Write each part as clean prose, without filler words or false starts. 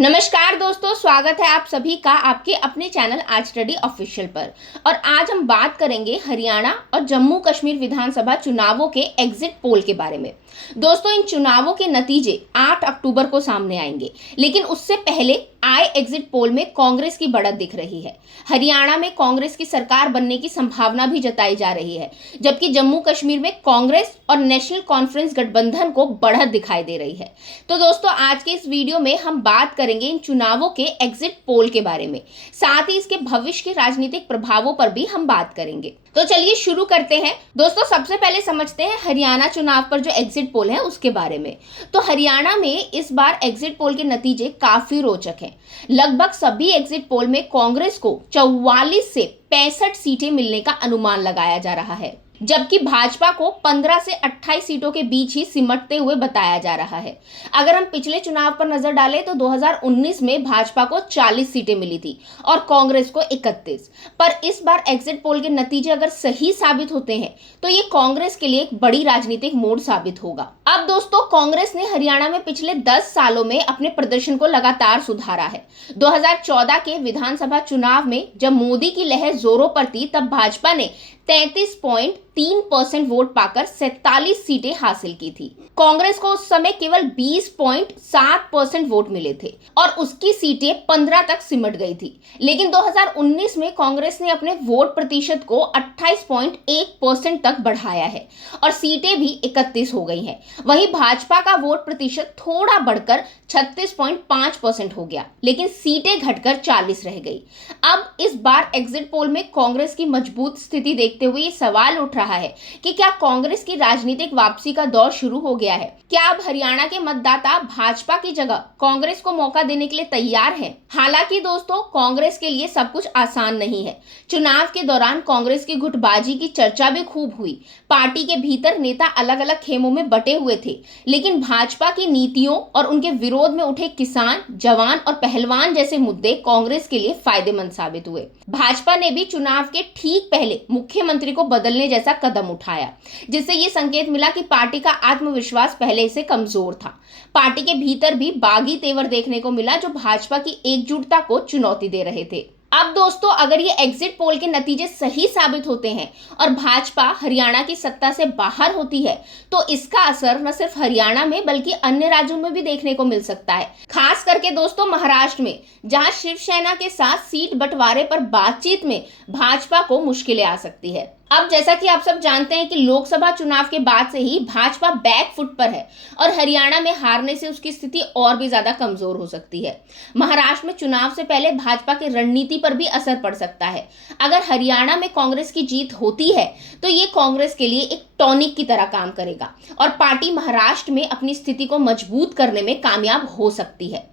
नमस्कार दोस्तों, स्वागत है आप सभी का आपके अपने चैनल आज स्टडी ऑफिशियल पर। और आज हम बात करेंगे हरियाणा और जम्मू कश्मीर विधानसभा चुनावों के एग्जिट पोल के बारे में। दोस्तों, इन चुनावों के नतीजे 8 अक्टूबर को सामने आएंगे, लेकिन उससे पहले आए एग्जिट पोल में कांग्रेस की बढ़त दिख रही है। हरियाणा में कांग्रेस की सरकार बनने की संभावना भी जताई जा रही है, जबकि जम्मू कश्मीर में कांग्रेस और नेशनल कॉन्फ्रेंस गठबंधन को बढ़त दिखाई दे रही है। तो दोस्तों, आज के इस वीडियो में हम बात करेंगे इन चुनावों के एग्जिट पोल के बारे में, साथ ही इसके भविष्य के राजनीतिक प्रभावों पर भी हम बात करेंगे। तो चलिए शुरू करते हैं। दोस्तों, सबसे पहले समझते हैं हरियाणा चुनाव पर जो एग्जिट पोल है उसके बारे में। तो हरियाणा में इस बार एग्जिट पोल के नतीजे काफी रोचक हैं। लगभग सभी एग्जिट पोल में कांग्रेस को 44 से 65 सीटें मिलने का अनुमान लगाया जा रहा है, जबकि भाजपा को 15 से 28 सीटों के बीच ही सिमटते हुए बताया जा रहा है। अगर हम पिछले चुनाव पर नजर डालें तो 2019 में भाजपा को 40 सीटें मिली थी और कांग्रेस को 31। पर इस बार एग्जिट पोल के नतीजे अगर सही साबित होते हैं तो ये कांग्रेस के लिए एक बड़ी राजनीतिक मोड़ साबित होगा। अब दोस्तों, कांग्रेस ने हरियाणा में पिछले 10 सालों में अपने प्रदर्शन को लगातार सुधारा है। 2014 के विधानसभा चुनाव में जब मोदी की लहर जोरों पर थी, तब भाजपा ने 33.3% वोट पाकर 47 सीटें हासिल की थी। कांग्रेस को उस समय केवल 20.7% वोट मिले थे और उसकी सीटें 15 तक सिमट गई थी। लेकिन 2019 में कांग्रेस ने अपने वोट प्रतिशत को 28.1% तक बढ़ाया है और सीटें भी 31 हो गई हैं। वहीं भाजपा का वोट प्रतिशत थोड़ा बढ़कर 36.5% हो गया, लेकिन सीटें घटकर 40 रह गई। अब इस बार एग्जिट पोल में कांग्रेस की मजबूत स्थिति देखते हुए ये सवाल उठ रहा है कि क्या कांग्रेस की राजनीतिक वापसी का दौर शुरू हो गया है? क्या अब हरियाणा के मतदाता भाजपा की जगह कांग्रेस को मौका देने के लिए तैयार हैं? हालांकि दोस्तों, कांग्रेस के लिए सब कुछ आसान नहीं है। चुनाव के दौरान कांग्रेस की गुटबाजी की चर्चा भी खूब हुई। पार्टी के भीतर नेता अलग अलग खेमों में बटे हुए थे, लेकिन भाजपा की नीतियों और उनके विरोध में उठे किसान, जवान और पहलवान जैसे मुद्दे कांग्रेस के लिए फायदेमंद साबित हुए। भाजपा ने भी चुनाव के ठीक पहले मुख्यमंत्री को बदलने जैसा कदम उठाया, जिससे ये संकेत मिला कि पार्टी का आत्मविश्वास पहले से कमजोर था। पार्टी के भीतर भी बागी तेवर देखने को मिला, जो भाजपा की एकजुटता को चुनौती दे रहे थे। अब दोस्तों, अगर ये एग्जिट पोल के नतीजे सही साबित होते हैं और भाजपा हरियाणा की सत्ता से बाहर होती है, तो इसका असर न सिर्फ हरियाणा में बल्कि अन्य राज्यों में भी देखने को मिल सकता है। खास करके दोस्तों, महाराष्ट्र में, जहां शिवसेना के साथ सीट बंटवारे पर बातचीत में भाजपा को मुश्किलें आ सकती है। अब जैसा कि आप सब जानते हैं कि लोकसभा चुनाव के बाद से ही भाजपा बैक फुट पर है और हरियाणा में हारने से उसकी स्थिति और भी ज्यादा कमजोर हो सकती है। महाराष्ट्र में चुनाव से पहले भाजपा की रणनीति पर भी असर पड़ सकता है। अगर हरियाणा में कांग्रेस की जीत होती है तो ये कांग्रेस के लिए एक टॉनिक की तरह काम करेगा और पार्टी महाराष्ट्र में अपनी स्थिति को मजबूत करने में कामयाब हो सकती है।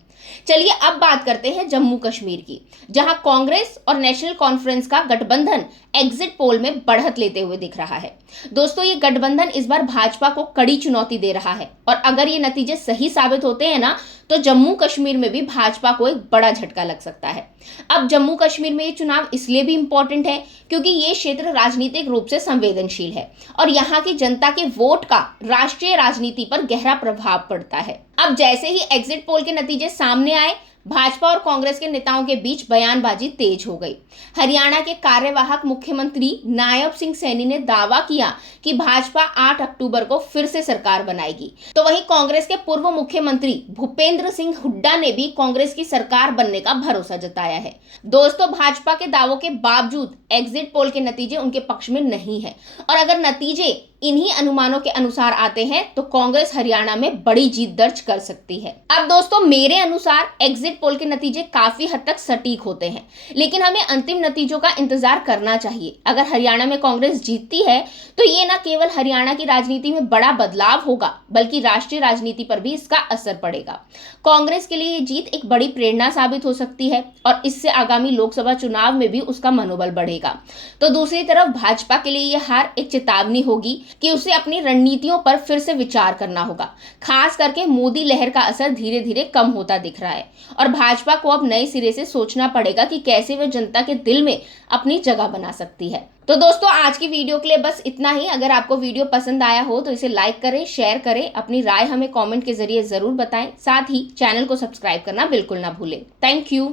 चलिए अब बात करते हैं जम्मू कश्मीर की, जहां कांग्रेस और नेशनल कॉन्फ्रेंस का गठबंधन एग्जिट पोल में बढ़त लेते हुए दिख रहा है। दोस्तों, ये गठबंधन इस बार भाजपा को कड़ी चुनौती दे रहा है और अगर ये नतीजे सही साबित होते हैं ना, तो जम्मू कश्मीर में भी भाजपा को एक बड़ा झटका लग सकता है। अब जम्मू कश्मीर में ये चुनाव इसलिए भी इंपॉर्टेंट है क्योंकि ये क्षेत्र राजनीतिक रूप से संवेदनशील है और यहाँ की जनता के वोट का राष्ट्रीय राजनीति पर गहरा प्रभाव पड़ता है। अब जैसे ही एग्जिट पोल के नतीजे सामने आए, भाजपा और कांग्रेस के नेताओं के बीच बयानबाजी तेज हो गई। हरियाणा के कार्यवाहक मुख्यमंत्री नायब सिंह सैनी ने दावा किया कि भाजपा 8 अक्टूबर को फिर से सरकार बनाएगी, तो वहीं कांग्रेस के पूर्व मुख्यमंत्री भूपेंद्र सिंह हुड्डा ने भी कांग्रेस की सरकार बनने का भरोसा जताया है। दोस्तों, भाजपा के दावों के बावजूद एग्जिट पोल के नतीजे उनके पक्ष में नहीं है और अगर नतीजे इन्हीं अनुमानों के अनुसार आते हैं तो कांग्रेस हरियाणा में बड़ी जीत दर्ज कर सकती है। अब दोस्तों, मेरे अनुसार एग्जिट पोल के नतीजे काफी हद तक सटीक होते हैं, लेकिन हमें अंतिम नतीजों का इंतजार करना चाहिए। अगर हरियाणा में कांग्रेस जीतती है तो ये न केवल हरियाणा की राजनीति में बड़ा बदलाव होगा, बल्कि राष्ट्रीय राजनीति पर भी इसका असर पड़ेगा। कांग्रेस के लिए ये जीत एक बड़ी प्रेरणा साबित हो सकती है और इससे आगामी लोकसभा चुनाव में भी उसका मनोबल बढ़ेगा। तो दूसरी तरफ भाजपा के लिए यह हार एक चेतावनी होगी कि उसे अपनी रणनीतियों पर फिर से विचार करना होगा। खास करके मोदी लहर का असर धीरे धीरे कम होता दिख रहा है और भाजपा को अब नए सिरे से सोचना पड़ेगा कि कैसे वह जनता के दिल में अपनी जगह बना सकती है। तो दोस्तों आज की वीडियो के लिए बस इतना ही। अगर आपको वीडियो पसंद आया हो तो इसे लाइक करें, शेयर करें, अपनी राय हमें कमेंट के जरिए जरूर बताएं। साथ ही चैनल को सब्सक्राइब करना बिल्कुल ना भूलें। Thank you.